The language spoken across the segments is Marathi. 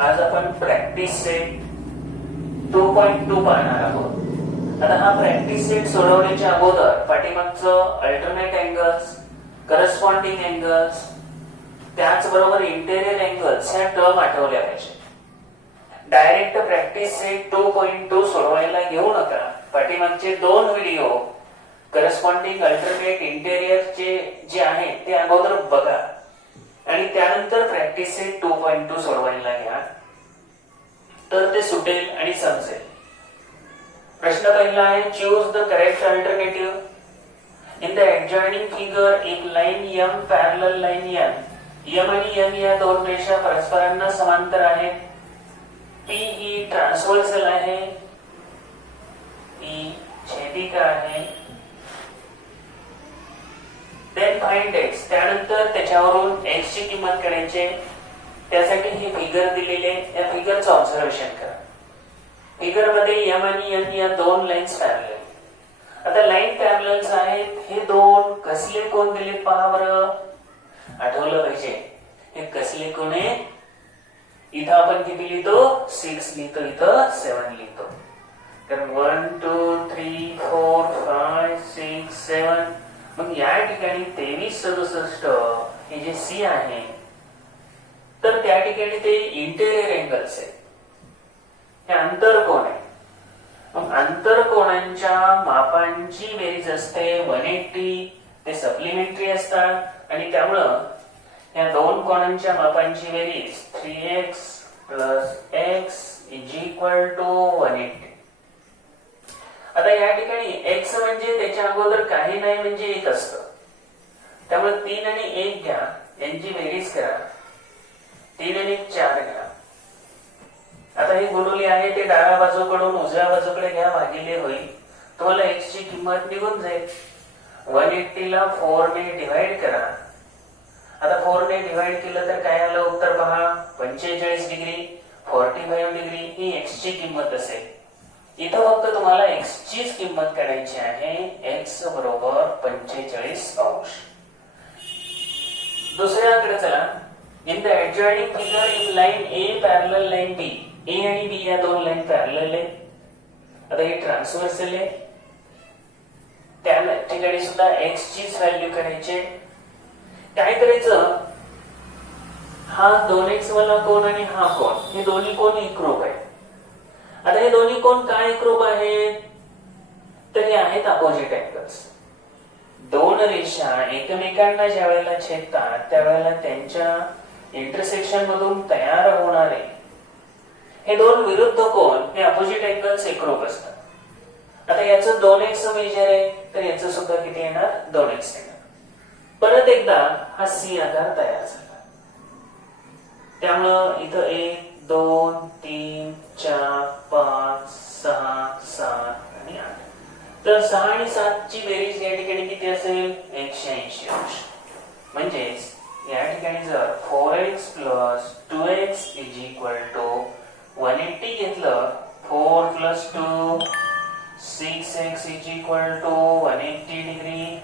आज आपण प्रॅक्टिस सेट 2.2 पाहणार आहोत. आता हा प्रॅक्टिस सेट सोडवण्याच्या अगोदर पाठीमागचं अल्टरनेट अँगल्स, करस्पॉन्डिंग अँगल्स, त्याचबरोबर इंटेरियर अँगल्स ह्या टर्म आठवल्या पाहिजे. डायरेक्ट प्रॅक्टिस सेट 2.2 सोडवायला घेऊ नका. पाठीमागचे 2 व्हिडिओ करस्पॉन्डिंग, अल्टरनेट, इंटेरियरचे जे आहेत ते अगोदर बघा आणि त्यानंतर प्रॅक्टिस सेट 2.2 सोडवायला घ्या, तर ते सुटेल आणि समजेल. प्रश्न पहिला आहे, choose the correct alternative. In the adjoining figure एक line M parallel line M आणि M या दोन रेषा परस्परांना समांतर आहेत. P ही ट्रान्सव्हर्सल आहे, E छेदिका आहे. Then find x. त्यानंतर त्याच्यावरून x ची किंमत काढायची. त्यासाठी ही फिगर दिलेली आहे. या फिगरचं ऑब्झर्वेशन करा. फिगर मध्ये M आणि N या दोन लाईन्स पॅरलल. आता लाईन पॅरलल्स आहेत. हे दोन कसले कोण दिले पहा बरं. आठवलं पाहिजे हे कसले कोण आहे. इथं आपण किती लिहितो, 6 लिहितो, इथं 7 लिहितो. तर 1 2 3 4 5 6 7. मग या ठिकाणी 23 67 हे जे C आहे, तर त्या ठिकाणी ते इंटेरियर अँगल्स आहे, हे अंतरकोन आहे. मग अंतरकोनांच्या मापांची बेरीज असते 180. ते सप्लिमेंटरी असतात आणि त्यामुळं या दोन कोणांच्या मापांची बेरीज 3x + x = 180. आता या ठिकाणी x म्हणजे त्याच्या अगोदर काही नाही म्हणजे 1 असतं. त्यामुळे 3 आणि 1 घ्या, यांची बेरीज करा. 3 आणि 1 4 घ्या. आता हे गुणुले आहे ते डाव्या बाजूकडून उजव्या बाजूकडे घ्या, भागिले होईल. तुम्हाला x ची किंमत निघून जाईल. 180 ला 4 ने डिवाइड करा. आता 4 ने डिवाइड केलं तर काय आलं उत्तर पहा, 45 डिग्री, 45 डिग्री ही x ची किंमत असेल. इथं फक्त तुम्हाला x चीच किंमत काढायची आहे. x बरोबर 45 अंश. दुसऱ्याकडे चला. इन द एडजॉइनिंग फिगर एक line A parallel line B. A आणि B या दोन लाईन पॅरलल आहे. आता हे ट्रान्सव्हर्सल आहे. त्या ठिकाणी सुद्धा x चीच व्हॅल्यू काढायची. काय करायचं, हा 2x वाला कोन आणि हा कोन, हे दोन्ही कोन एकरूप आहे. आता हे दोन्ही कोन काय एकरूप आहेत, तर हे आहेत अपोजिट अँगल्स. दोन रेषा एकमेकांना ज्या वेळेला छेदतात त्यावेळेला त्यांच्या इंटरसेक्शन मधून तयार होणारे हे दोन विरुद्ध कोन हे अपोजिट अँगल्स एकरूप असतात. आता याचं 2x मेजर आहे, तर याचं सुद्धा किती येणार, 2x येणार. परत एकदा हा C आकार तयार झाला. त्यामुळं इथं 1 2 3 4 5 6 7 आणि 8. तर 6 आणि 7 ची बेरीज या ठिकाणी किती असेल, 180 अंश. म्हणजेच या ठिकाणी जर 4x + 2x = 180 घेतलं, 4 + 2 6x = 180 degree.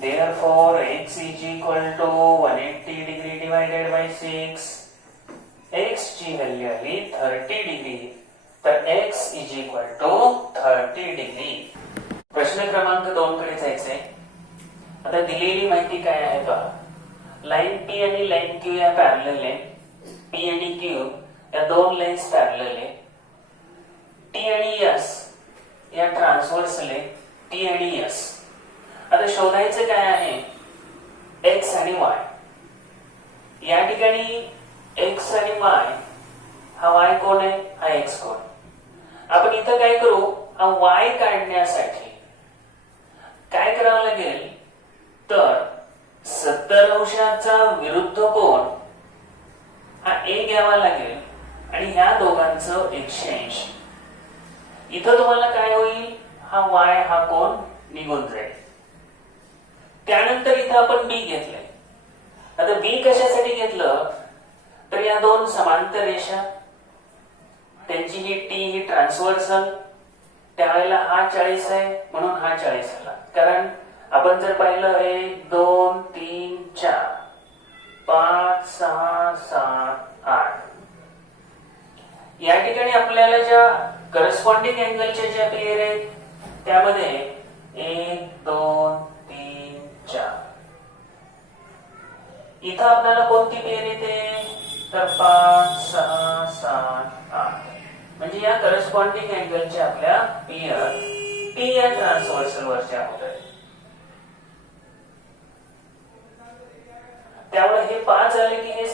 Therefore x = 180 degree divided by 6. x ची व्हॅल्यू आली 30 डिग्री. तर x = 30 डिग्री. प्रश्न क्रमांक 2 कडे जायचंय. आता दिलेली माहिती काय आहे पहा. लाईन P आणि लाईन Q या पॅरलल आहे. P आणि Q या दोन लाईन्स पॅरलल आहे. T आणि S या ट्रान्सव्हर्सल आहे. T आणि S. आता शोधायचं काय आहे, x आणि y. या ठिकाणी x आणि y, हा y कोण आहे, हा x कोण. आपण इथं काय करू, हा y काढण्यासाठी काय करावं लागेल, तर 70 अंशाचा विरुद्ध कोन हा A घ्यावा लागेल आणि ह्या दोघांचं 180. इथं तुम्हाला काय होईल, हा y हा कोन निघून जाईल. त्यानंतर इथं आपण B घेतलंय. आता B कशासाठी घेतलं, तर या दोन समांतर रेषा, त्यांची ही T ही ट्रान्सव्हर्सल, त्यावेळेला हा 40 आहे म्हणून हा 40 आला. कारण आपण जर पाहिलं 1 2 3 4 5 6 7 8 आपल्याला ज्या करस्पॉन्डिंग अँगलच्या ज्या पेयर आहेत त्यामध्ये 1 2 3 4 इथं आपल्याला कोणती पेयर येते तर 5 6 7 8 म्हणजे या करस्पॉन्डिंग अँगलच्या आपल्या पेयर टी या ट्रान्सव्हर्सल वरच्या होत आहेत. त्यामुळे हे 5 आले की हे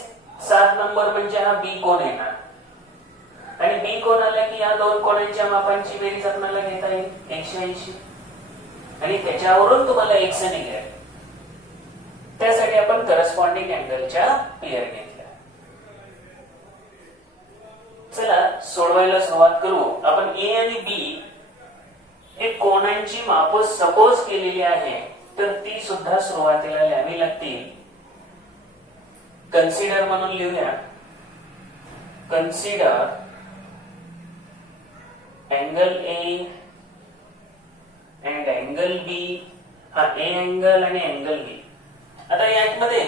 7 नंबर म्हणजे हा बी कोण येणार आणि बी कोण आला की या दोन कोणांच्या मापांची बेरीज आपल्याला घेता येईल 180 आणि त्याच्यावरून तुम्हाला एक्स निघेल. त्यासाठी आपण करस्पॉन्डिंग अँगलच्या पेयर घेतल्या. चला सोडवायला सुरुवात करू. आपण ए आणि बी हे कोणांची माप सपोज केलेली आहे तर ती सुद्धा सुरुवातीला लिहावी लागतील. कन्सिडर म्हणून लिहूया. Consider angle A and angle B. हा ए अँगल आणि अँगल बी. आता यामध्ये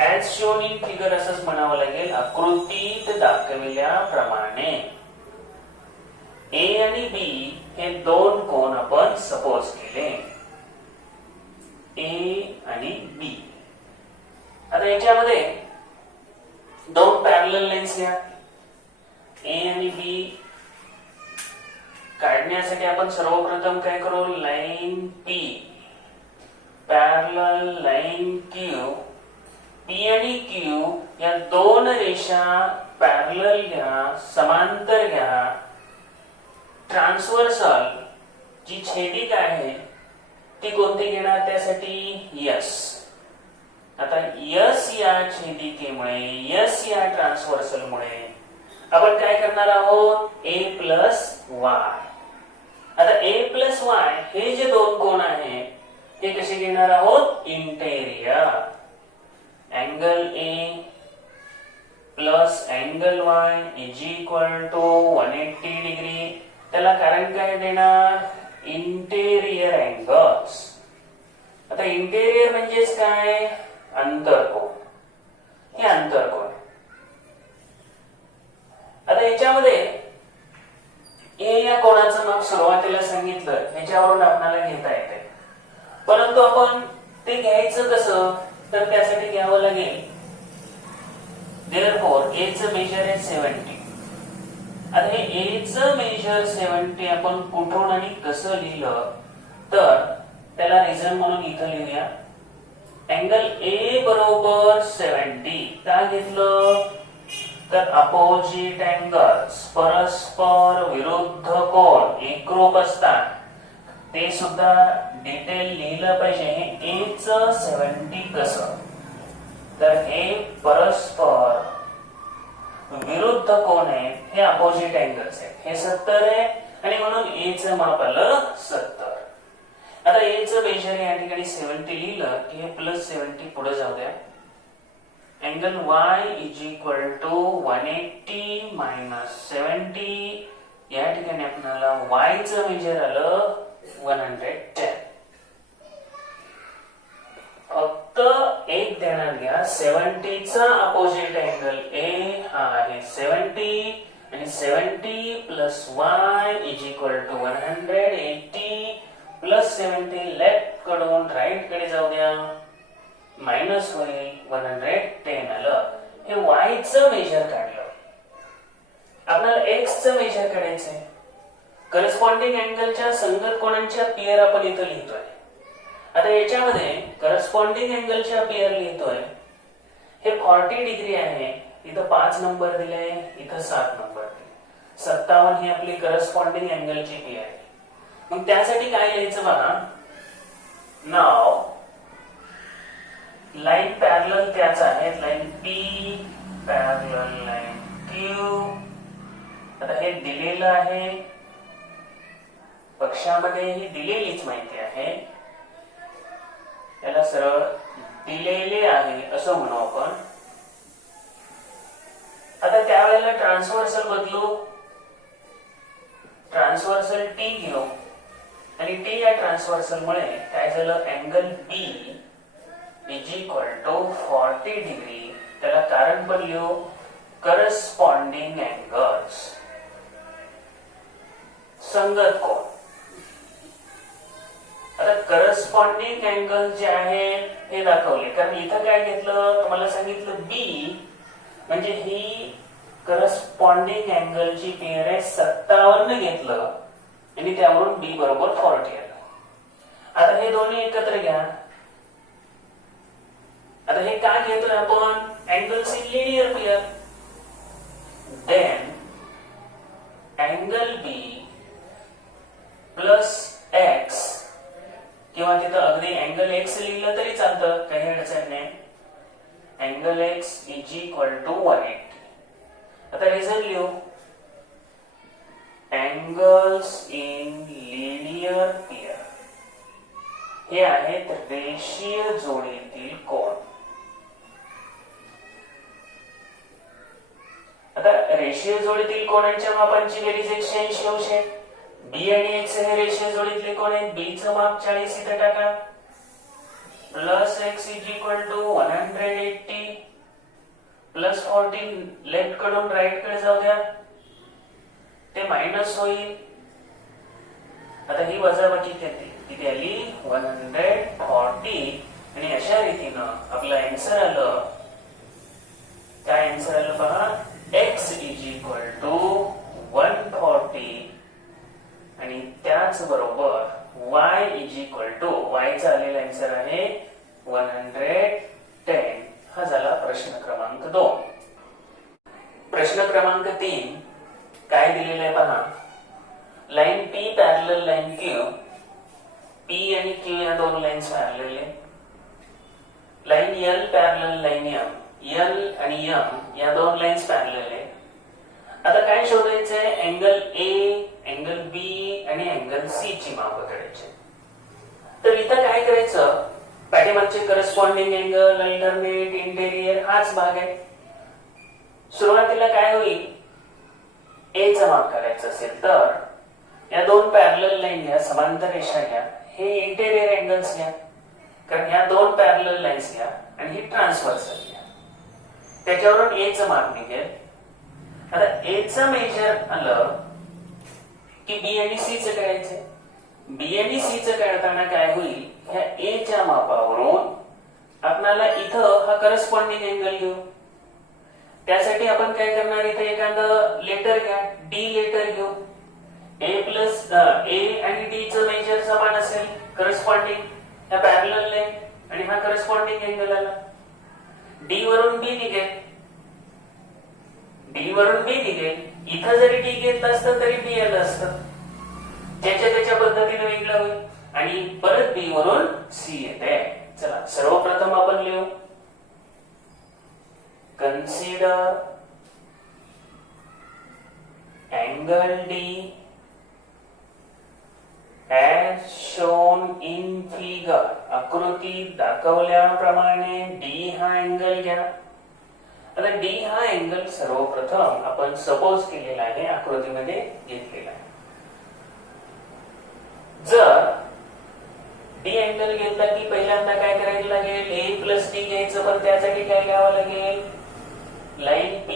ऍज शोन इन फिगर असंच म्हणावं लागेल. आकृतीत दाखविल्याप्रमाणे ए आणि बी हे दोन कोन आपण सपोज केले. ए आणि बी. आता याच्यामध्ये दोन पॅरलल लाईन्स घ्या. ए आणि बी काढण्यासाठी आपण सर्वप्रथम काय करू line P parallel line Q. P आणि क्यू या दोन रेषा पॅरलल घ्या समांतर घ्या. ट्रान्सव्हर्सल जी छेदिका आहे ती कोणती घेणार त्यासाठी यस. आता यस या छेदिकेमुळे यस या ट्रान्सव्हर्सलमुळे आपण काय करणार आहोत ए प्लस वाय. आता ए प्लस वाय हे जे दोन कोन आहे हे कसे घेणार आहोत interior. Angle A plus angle Y is equal to 180 degree. त्याला कारण काय देणार इंटेरियर अँगल्स. आता इंटेरियर म्हणजेच काय अंतरकोन. हे अंतरकोन. आता याच्यामध्ये ए या कोणाचं माप सुरुवातीला सांगितलं ह्याच्यावरून आपल्याला घेता येते. परंतु आपण ते घ्यायचं कसं तर त्यासाठी घ्यावं लागेल देअरफॉर ए चं मेजर आहे 70. आता हे ए चं मेजर 70 आपण कुठून आणि कसं लिहिलं तर त्याला रिझन म्हणून इथं लिहूया. अँगल ए बरोबर 70 का घेतलं तर अपोजिट अँगल्स परस्पर विरुद्ध कोन एकरूप असतात. ते सुद्धा डिटेल लिहिलं पाहिजे. हे ए चं 70 कसं तर हे परस्पर विरुद्ध कोण आहे हे अपोजिट अँगल्स आहेत. हे 70 आहे आणि म्हणून ए चं माप आलं 70. आता ए चं मेजर या ठिकाणी 70 लिहिलं की हे प्लस 70 पुढे जाऊ द्या. Angle y is equal to 180 minus 70. या ठिकाणी आपल्याला y चं मेजर आलं 110. फक्त एक ध्यानात घ्या 70 चा अपोजिट अँगल ए हा आहे 70 आणि 70 plus y is equal to 180 plus 70 left कडून राईट कडे जाऊ द्या मायनस होईल 110 आलं. हे y चं मेजर काढलं. आपल्याला x चं मेजर काढायचंय. करस्पॉन्डिंग अँगलच्या संगत कोणांच्या पेयर आपण इथं लिहितोय. आता याच्यामध्ये करस्पॉन्डिंग अँगलच्या पेयर लिहितोय. हे 40 डिग्री आहे. इथं 5 नंबर दिले इथं 7 नंबर दिले. 57 ही आपली करस्पॉन्डिंग अँगलची पेयर आहे. मग त्यासाठी काय लिहायचं बघा. नाव लाईन पॅरलल त्याच आहेत. Line P parallel line Q. आता हे दिलेलं आहे पक्षामध्ये ही दिलेलीच माहिती आहे. याला सरळ दिलेले आहे असं म्हणू आपण. आता त्यावेळेला ट्रान्सव्हर्सल बदलू. ट्रान्सव्हर्सल टी घेऊ आणि टी या ट्रान्सव्हर्सल मुळे काय झालं angle B is equal to 40 degree. त्याला कारण पण लिहू करस्पॉन्डिंग अँगल्स, संगत कोण. आता करस्पॉन्डिंग अँगल जे आहे हे दाखवले, कारण इथं काय घेतलं तुम्हाला सांगितलं बी, म्हणजे ही करस्पॉन्डिंग अँगलची पेअर आहे 57 घेतलं आणि त्यावरून बी बरोबर 40 आलं. आता हे दोन्ही एकत्र घ्या. आता हे का घेतोय आपण, angles in linear pair. Then angle B plus X, किंवा तिथं अगदी अँगल एक्स लिहिलं तरी चालतं, काही अडचण नाही. Angle X is equal to 180. आता रिझन लिहू, अँगल्स इन लिनियर पेअर हे आहेत रेषीय जोडीतील कोन. आता रेषीय जोडीतील कोणांच्या मापांची बेरीज 180 अंश आहे. बी आणि एक्स हे रेषीय जोडीतले कोण आहेत. बी चं माप 40 इथे टाका, plus X is equal to 180 plus 40, left कडून राईट कडे जाऊ द्या, ते मायनस होईल. आता ही वजाबाकी किती आली 140, आणि अशा रीतीनं आपलं आन्सर आलं. काय आन्सर आलं पहा, x इज इक्वल टू 140 आणि त्याच बरोबर y is equal to, y चा आलेला आन्सर आहे 110. हा झाला प्रश्न क्रमांक 2. प्रश्न क्रमांक 3 काय दिलेलं आहे पहा, line P parallel line Q, P आणि Q या दोन लाईन्स पॅरलल आहे. Line L parallel line M, L आणि M या दोन लाईन्स पॅरलल आहे. आता काय शोधायचंय, अँगल A, अँगल B आणि अँगल C ची मापं काढायची. तर इथं काय करायचं, पाठीमागचे करस्पॉन्डिंग अँगल, अल्टरनेट, इंटेरियर हाच भाग आहे. सुरुवातीला काय होईल, A चं माप काढायचं असेल तर या दोन पॅरलल लाईन घ्या, समांतर रेषा घ्या, हे इंटेरियर अँगल्स घ्या, कारण या दोन पॅरलल लाईन्स घ्या आणि ही ट्रान्सव्हर्सल घ्या, त्याच्यावरून A चं माप निघेल. आता A चं मेजर आलं की B आणि C चं करायचंय. B आणि C चं काढताना काय होईल, ह्या A च्या मापावरून आपल्याला इथं हा करस्पॉन्डिंग अँगल घेऊ. त्यासाठी आपण काय करणार, इथे एखादं लेटर घ्या, D लेटर घेऊ. A प्लस A आणि D चं मेजर समान असेल, करस्पॉन्डिंग, ह्या पॅरलल लाईन, आणि हा करस्पॉन्डिंग अँगल आला. D वरून B निघेल, D वरून B निघेल. इथं जरी D घेतलं असतं तरी B आलं असतं, ज्याच्या त्याच्या पद्धतीने वेगळं होईल. आणि परत B वरून C येते. चला सर्वप्रथम आपण लिहू, consider angle D as shown in figure. आकृतीत दाखवल्याप्रमाणे D हा अँगल घ्या. आता D हा अँगल सर्वप्रथम आपण सपोज केलेला आहे, आकृतीमध्ये घेतलेला आहे. जर D अँगल घेतला की पहिल्यांदा काय करायला लागेल, A प्लस D घ्यायचं, पण त्यासाठी काय घ्यावं लागेल, line P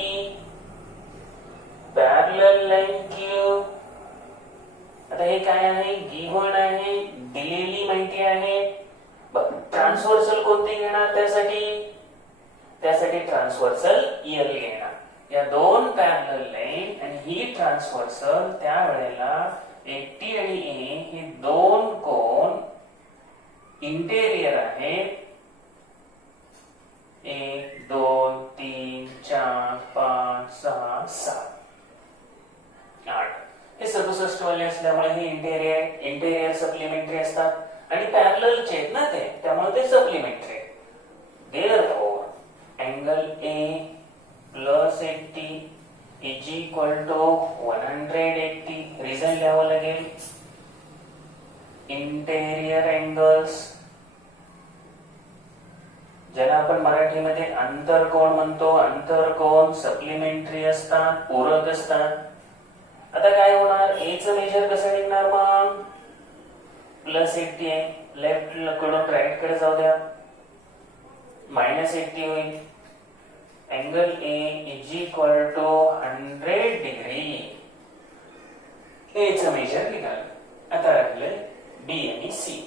parallel line Q. आता हे काय आहे, गिव्हन आहे, दिलेली माहिती आहे. ट्रान्सव्हर्सल कोणती घेणार, त्यासाठी ट्रान्सव्हर्सल L घेणार. या दोन पॅरलल लाईन आणि ही ट्रान्सव्हर्सल, त्यावेळेला एक T आणि A हे दोन कोन इंटेरियर आहेत. 1 2 3 4 5 6 7 8 हे 67 वाले असल्यामुळे हे इंटेरियर सप्लिमेंटरी असतात, आणि पॅरललचे आहेत ना ते, त्यामुळे ते supplementary. Therefore angle A plus 80 is equal to 180. Reason लिहावं लागेल, इंटेरियर अँगल्स, ज्याला आपण मराठीमध्ये अंतरकोन म्हणतो. अंतरकोन सप्लिमेंटरी असतात, पूरक असतात. आता काय होणार, A चं मेजर कसं निघणार, मग प्लस 80 आहे, लेफ्ट कडून राईट कडे जाऊ द्या, मायनस 80 होईल. Angle A is equal to 100 degree. एचं मेजर निघालं. आता राहिलं बी आणि सी.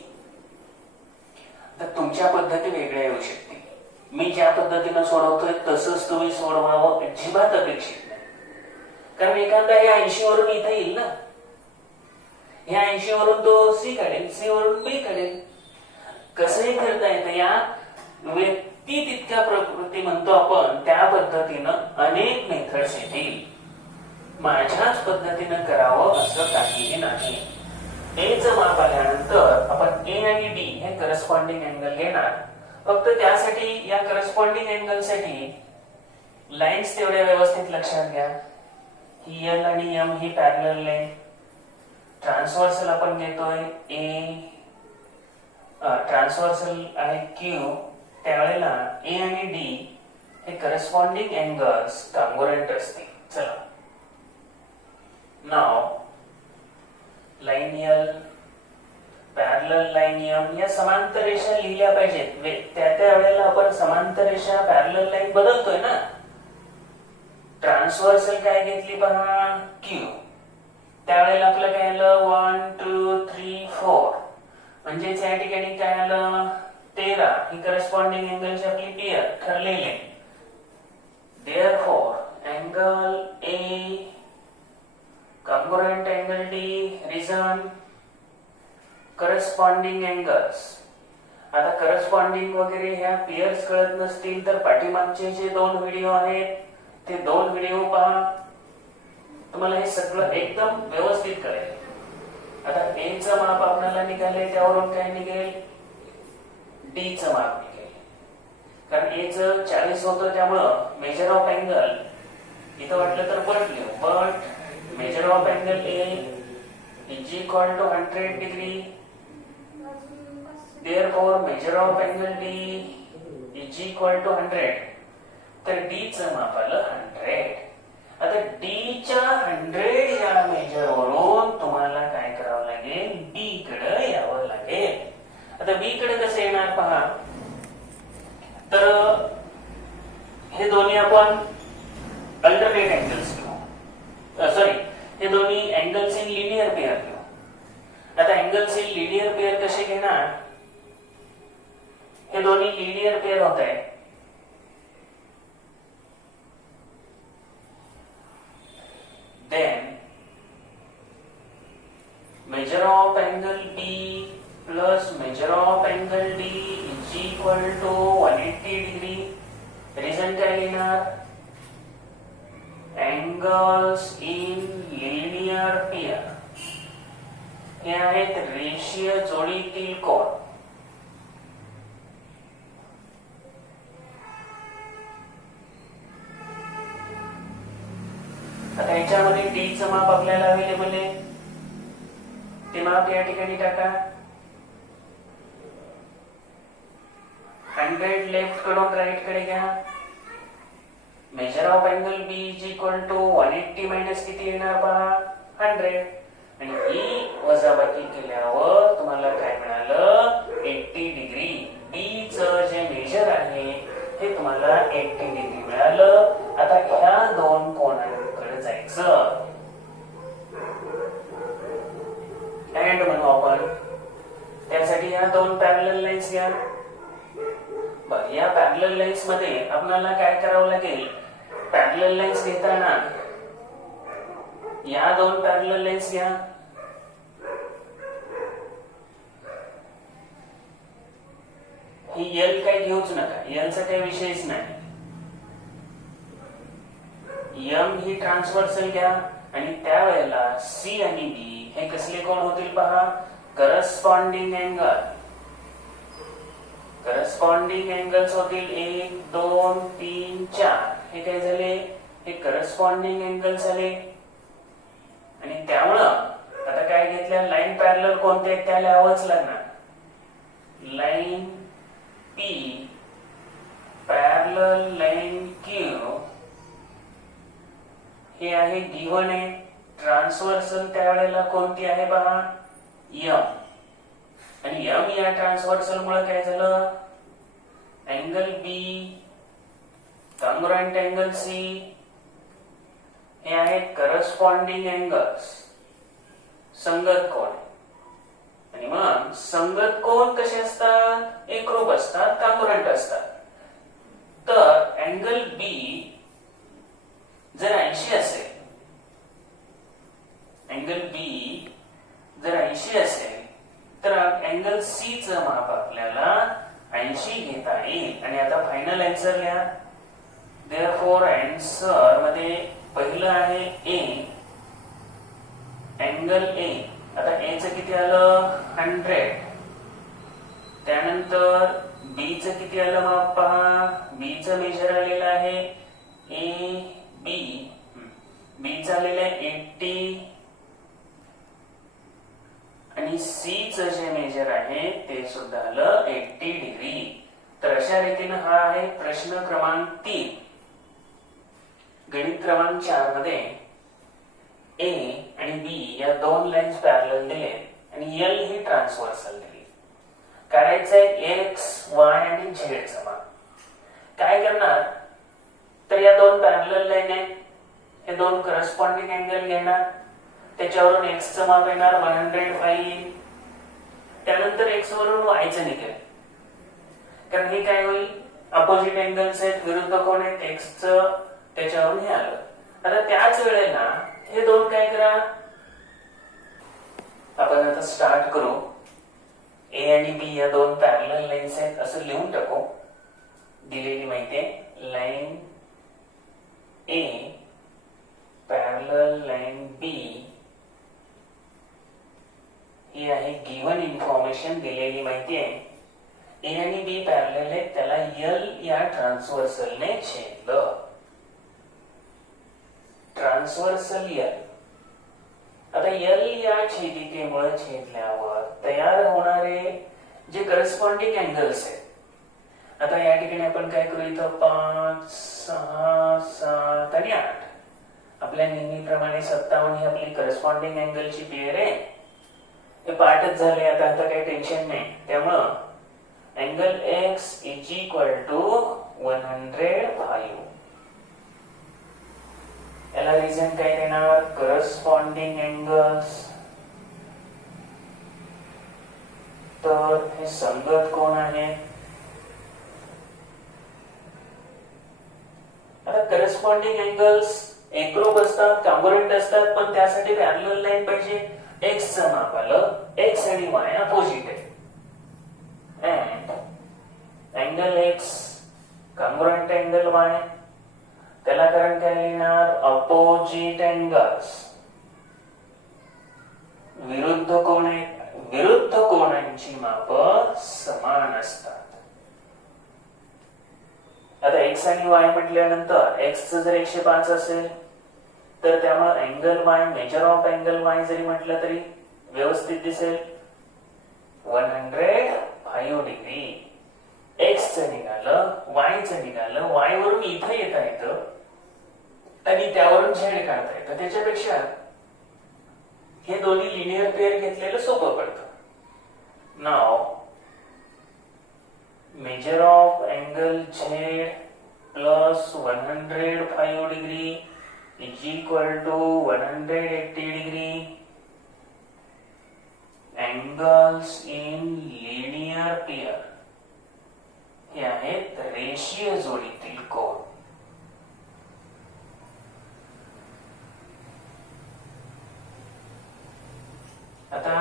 तर तुमच्या पद्धती वेगळ्या येऊ शकतील. मी ज्या पद्धतीनं सोडवतोय तसंच तुम्ही सोडवावं अजिबात अपेक्षित नाही. कारण एखादा या 80 वरून इथे येईल ना, ह्या 80 वरून तो सी काढेल, सी वरून बी काढेल. कसंही करता येतं. या व्यक्ती तितक्या प्रकृती म्हणतो आपण, त्या पद्धतीनं अनेक मेथड्स येतील. माझ्याच पद्धतीनं करावं असं काहीही नाही. एचं माप आल्यानंतर आपण ए आणि डी हे करस्पॉन्डिंग अँगल घेणार. फक्त त्यासाठी या करस्पॉन्डिंग अँगल साठी लाईन्स तेवढ्या व्यवस्थित लक्षात घ्या. ही एल आणि एम ही पॅरलल लाईन. ट्रान्सव्हर्सल आपण घेतोय ए, ट्रान्सव्हर्सल आहे क्यू. त्यावेळेला ए आणि डी हे करस्पॉन्डिंग अँगल्स कॉन्ग्रुएंट असतील. चला नाव line L parallel line M या समांतर रेषा लिहिल्या पाहिजेत. त्या वेळेला आपण समांतर रेषा पॅरलल लाईन बदलतोय ना. ट्रान्सव्हर्सल काय घेतली पहा क्यू. त्यावेळेला आपलं काय आलं 1 2 3 4 म्हणजेच या ठिकाणी काय आलं 13. ही करस्पॉन्डिंग अँगलची आपली पेअर ठरलेली. Therefore angle A congruent angle D, reason corresponding angles. आता करस्पॉन्डिंग वगैरे ह्या पेयर्स कळत नसतील तर पाठीमागचे जे 2 व्हिडिओ आहेत ते 2 व्हिडिओ पहा. तुम्हाला हे सगळं एकदम व्यवस्थित कळेल. आता ए चं माप आपल्याला निघाले, त्यावरून काय निघेल डी चं माप निघेल. कारण ए चं 40 होतं, त्यामुळं मेजर ऑफ अँगल इथं वाटलं तर बट लिहू. But measure of angle A is equal to 100 degree. Therefore, measure of angle D is equal to 100. तर D चं माप आलं 100. आता D च्या 100 या मेजर वरून तुम्हाला काय करावं लागेल, B कडे यावं लागेल. आता B कडे कसं येणार पहा. तर हे दोन्ही आपण अल्टरनेट अँगल्स घेऊ. सॉरी, हे दोन्ही अँगल्स इन लिनियर पेअर घेऊ. आता अँगल्स इन लिनियर पेअर कसे घेणार. हे दोन्ही लिनियर पेअर होत आहे. Then measure of angle B plus measure of angle D is equal to 180 degree. Reason काय लिहिणार angles in linear pair. हे आहेत रेषीय जोडीतील कोन. आता याच्यामध्ये डी चं माप आपल्याला अवेलेबल आहे. ते माप या ठिकाणी टाका. 100 लेफ्ट कडून राईट कडे घ्या. Measure of angle B is equal to 180 minus किती येणार पहा 100. आणि ही वजाबाकी केल्यावर तुम्हाला काय मिळालं 80 डिग्री. बी चं जे मेजर आहे ते तुम्हाला 80 डिग्री मिळालं. आता ह्या 2 कोनांकडे जायचं. अँड म्हणू आपण. त्यासाठी ह्या 2 पॅरलल लाईन्स घ्या. बरं, या पॅरलल लाईन्स मध्ये आपल्याला काय करावं लागेल. पॅरलल लाईन्स घेताना या 2 पॅरलल लाईन्स घ्या. ही एल काय घेऊच नका. एलचा काही विषयच नाही. एम ही ट्रान्सव्हर्सल घ्या. आणि त्यावेळेला सी आणि बी हे कसले कोण होतील पहा करस्पॉन्डिंग अँगल. करस्पॉन्डिंग अँगल्स होतील 1 2 3 4. हे काय झाले हे करस्पॉन्डिंग अँगल झाले. आणि त्यामुळं आता काय घेतल्या लाईन पॅरलल कोणते त्या लिहावंच लागणार. Line P parallel line Q हे आहे गिव्हन आहे. ट्रान्सव्हर्सल त्यावेळेला कोणती आहे पहा एम. आणि एम या ट्रान्सव्हर्सल मुळे काय झालं अँगल बी कॉन्ग्रुएंट अँगल सी हे आहेत करस्पॉन्डिंग अँगल्स, संगत कोन. आणि मग संगत कोन कसे असतात? एकरूप असतात, कॉन्ग्रुएंट असतात. तर अँगल बी जर 80 असेल, अँगल बी जर 80 असेल तर अँगल सी चं माप आपल्याला 80 घेता येईल. आणि आता फायनल आन्सर लिहा. देअरफॉर आन्सर मध्ये पहिलं आहे ए, अँगल ए. आता ए चं किती आलं? 100. त्यानंतर बी चं किती आलं माप पहा. बी चं मेजर आलेलं आहे ए बी, बी चं आलेलं आहे 80 आणि सी चं जे मेजर आहे ते सुद्धा आलं 80 डिग्री. तर अशा रीतीने हा आहे प्रश्न क्रमांक 3. गणित क्रमांक 4 मध्ये ए आणि बी या दोन लाईन्स पॅरलल दिले आणि एल ही ट्रान्सव्हर्सल दिली. करायचंय एक्स, वाय आणि झेड चं माप. काय करणार? तर या दोन पॅरलल लाईन आहेत, हे दोन करस्पॉन्डिंग अँगल घेणार, त्याच्यावरून एक्स चं माप येणार 105. त्यानंतर एक्स वरून वाय चं निघेल, कारण हे काय होईल? अपोजिट अँगल्स आहेत, विरुद्ध कोण आहेत, एक्स चं, त्याच्यावरून हे आलं. आता त्याच वेळेला हे दोन काय करा, आपण आता स्टार्ट करू. ए आणि बी या दोन पॅरलल लाईन्स आहेत असं लिहून टाकू. दिलेली माहिती आहे लाईन ए पॅरलल लाईन बी ही आहे गिव्हन इन्फॉर्मेशन, दिलेली माहिती आहे. ए आणि बी पॅरलल आहेत, त्याला एल या ट्रान्सव्हर्सलने छेदलं. Transversal L. आता एल या छेदिकेमुळे छेदल्यावर तयार होणारे जे करस्पॉन्डिंग अँगल्स आहेत, आता या ठिकाणी आपण काय करू, इथं 5, 6, 7 आणि 8. आपल्या नेहमीप्रमाणे 57 ही आपली करस्पॉन्डिंग अँगलची पेअर आहे. हे पाठच झाले, आता काही टेन्शन नाही. त्यामुळं angle X is equal to 105. याला रिझन काय देणार? Corresponding angles. तर हे संगत कोण आहे? आता करस्पॉन्डिंग अँगल्स एकरूप असतात, कॉन्ग्रुएंट असतात, पण त्यासाठी पॅरलल लाईन पाहिजे. एक्स चं माप आलं, एक्स आणि वाय अपोजिट आहे. Angle x congruent angle Y, त्याला कारण काय लिहिणार? Opposite angles. विरुद्ध कोण आहे? विरुद्ध कोणांची माप समान असतात. आता एक्स आणि वाय म्हटल्यानंतर एक्स चं जर 105 असेल तर त्यामुळे angle Y, major of angle Y जरी म्हटलं तरी व्यवस्थित दिसेल 105 डिग्री. एक्स चं निघालं, वाय चं निघालं, वाय वरून इथं येता येतं आणि त्यावरून झेड काढता येतं. त्याच्यापेक्षा हे दोन्ही लिनियर पेअर घेतलेलं सोपं पडतं. नाव measure of angle Z plus 105 degree is equal to 180 degree. Angles in linear pair हे आहेत रेषीय जोडीतील कोन. आता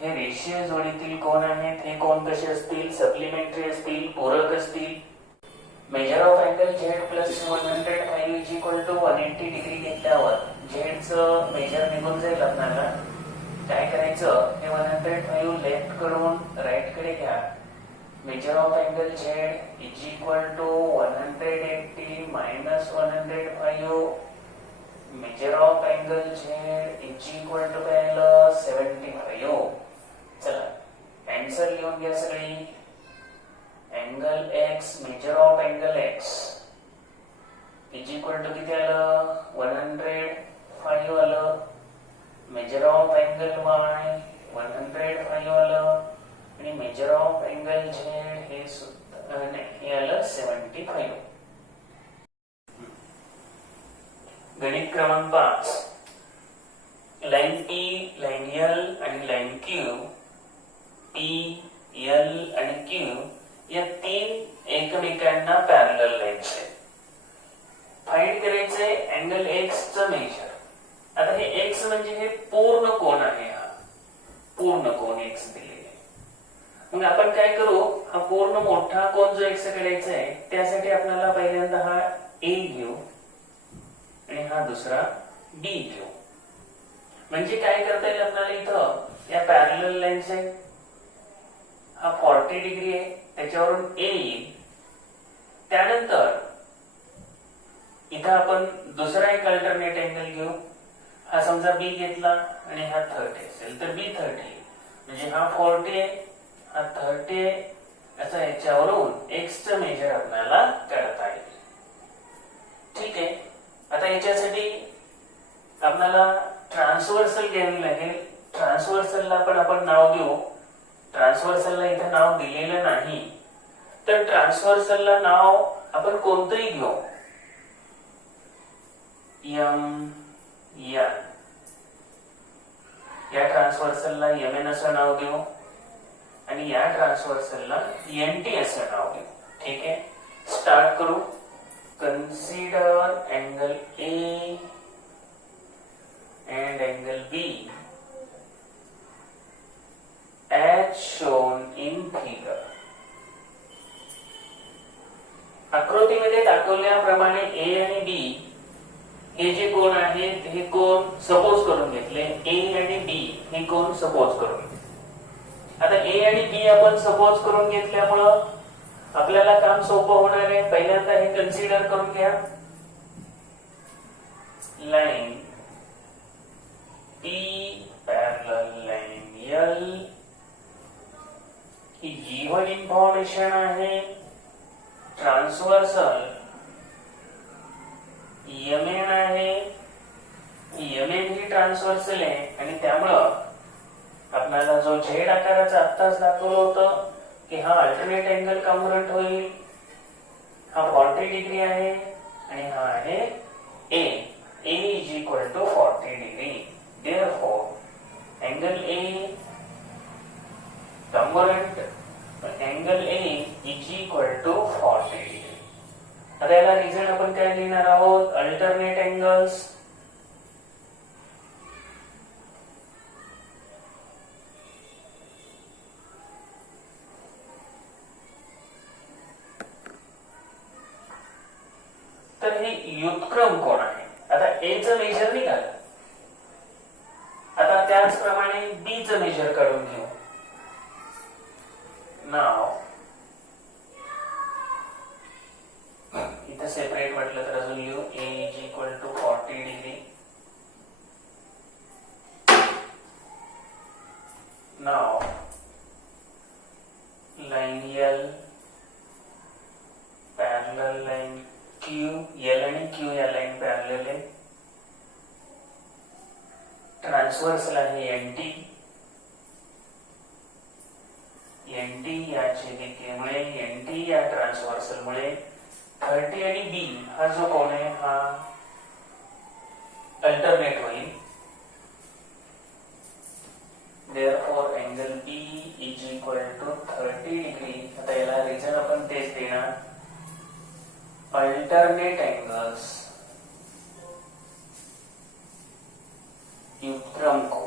हे रेषीय जोडीतील कोन आहेत, हे कोन कसे असतील? सप्लिमेंटरी असतील, पूरक असतील. Measure of angle Z plus 105 is equal to 180 degree घेतल्यावर झेडचं मेजर निघून जाईल. आपल्याला काय करायचं? हे 105 लेफ्ट कडून राईट कडे घ्या. Measure of angle Z is equal to 180 minus 105. Measure of angle Z is equal to काय आलं? 75. चला आन्सर लिहून घ्या सगळी. Angle X, measure of angle X is equal to किती आलं? 105 आलं. मेजर ऑफ अँगल वाय 105 आलं आणि मेजर ऑफ अँगल झेड हे सुद्धा नाही, हे आलं 75. गणित क्रमांक 5, लाईन P, लाईन L आणि लाईन Q, P, L आणि Q या तीन एकमेकांना पॅरलल लाईन्स आहेत. फाइंड करायचंय अँगल X चं मेजर. आता हे X म्हणजे हे पूर्ण कोन आहे, हा पूर्ण कोन X दिलेला आहे. मग आपण काय करू, हा पूर्ण मोठा कोन जो X काढायचा आहे त्यासाठी आपल्याला पहिल्यांदा हा A घेऊ आणि हा दुसरा B घेऊ. म्हणजे काय करता येईल आपल्याला, इथं या पॅरलल लाईन्स आहे, हा 40 डिग्री आहे, त्याच्यावरून A येईल. त्यानंतर इथं आपण दुसरा एक अल्टरनेट अँगल घेऊ. हा समजा B घेतला आणि हा 30 असेल तर B 30, म्हणजे हा 40 आहे, हा 30 आहे, असं याच्यावरून X चं मेजर आपल्याला काढता येईल. ठीक आहे. आता याच्यासाठी आपल्याला ट्रान्सव्हर्सल घ्यावी लागेल. ट्रान्सव्हर्सलला पण आपण नाव देऊ. ट्रान्सव्हर्सलला इथे नाव दिलेलं नाही, तर ट्रान्सव्हर्सलला नाव आपण कोणतंही घेऊ. M, N. या ट्रान्सव्हर्सलला MN असं नाव देऊ आणि या ट्रान्सव्हर्सलला NT असं नाव देऊ. ठीक आहे. स्टार्ट करू. Consider angle A and angle B as shown in figure. आकृतीमध्ये दाखवल्याप्रमाणे A आणि B हे जे कोन आहेत हे कोन सपोज करून घेतले. A आणि B हे कोन सपोज करून घेतले. आता A आणि B आपण सपोज करून घेतल्यामुळं आपल्याला काम सोपं होणार आहे. पहिल्यांदा हे कन्सिडर करून घ्या. Line P parallel line L ही गिव्हन इन्फॉर्मेशन आहे. ट्रान्सव्हर्सल MN आहे. MN ही ट्रान्सव्हर्सल आहे आणि त्यामुळं आपल्याला जो झेड आकाराचा आत्ताच दाखवलं होतं की हा अल्टरनेट अँगल कॉन्ग्रुएंट होईल. हा 40 डिग्री आहे आणि हा आहे A. A is equal to 40 degree. Therefore, angle A congruent angle A is equal to 40 degree. आता याला रिझन आपण काय लिहिणार आहोत, अल्टरनेट अँगल्स. तर हे युत्क्रम कोण आहे. आता A चं मेजर निघालं. आता त्याचप्रमाणे B चं मेजर काढून घेऊ. नाव इथं सेपरेट म्हटलं तर अजून लिहू. A is equal to 40 degree. Now line L parallel line Q. L आणि Q या लाईन पॅरलल आहे. ट्रान्सव्हर्सल आहे NT. NT या छेदिकेमुळे NT या ट्रान्सव्हर्सलमुळे 30 आणि B हा जो कोन आहे हा अल्टरनेट होईल. Therefore angle B is equal to 30 degree. आता याला रिझन आपण तेच देणार. अल्टरनेट एंगल्स युत्क्रम को.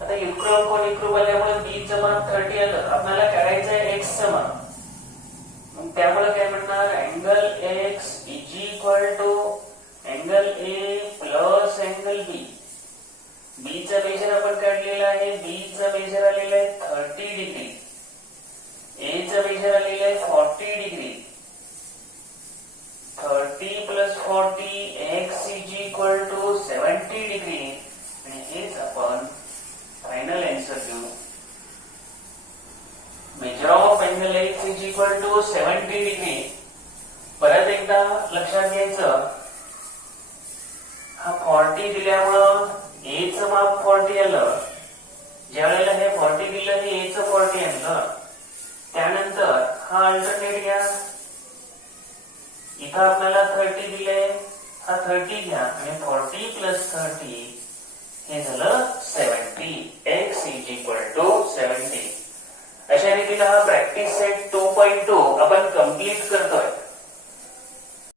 आता युत्क्रम कोन इक्रूप आल्यामुळे B चं मान 30 आलं. आपल्याला काढायचं आहे X चं मान. मग त्यामुळे काय म्हणणार, angle X is equal to angle A plus angle B. B चा मेजर आपण काढलेला आहे. B चा मेजर आलेला आहे 30 डिग्री. A चा मेजर आलेला आहे 40 degree. 30 plus 40 X is equal to 70 degree. आणि हेच आपण फायनल आन्सर घेऊ. Measure of angle X is equal to 70 degree. परत एकदा लक्षात घ्यायचं, हा 40 दिल्यामुळं A चं माप 40 आलं ज्या वेळेला हे 40 दिलं हे A चं 40 आणलं, त्यानंतर हा अल्टरनेट घ्या, इथं आपल्याला 30 दिले, हा 30 घ्या आणि 40 प्लस 30 हे झालं 70. x is equal to 70. अशा रीतीने हा प्रॅक्टिस सेट 2.2 आपण कंप्लीट करतोय.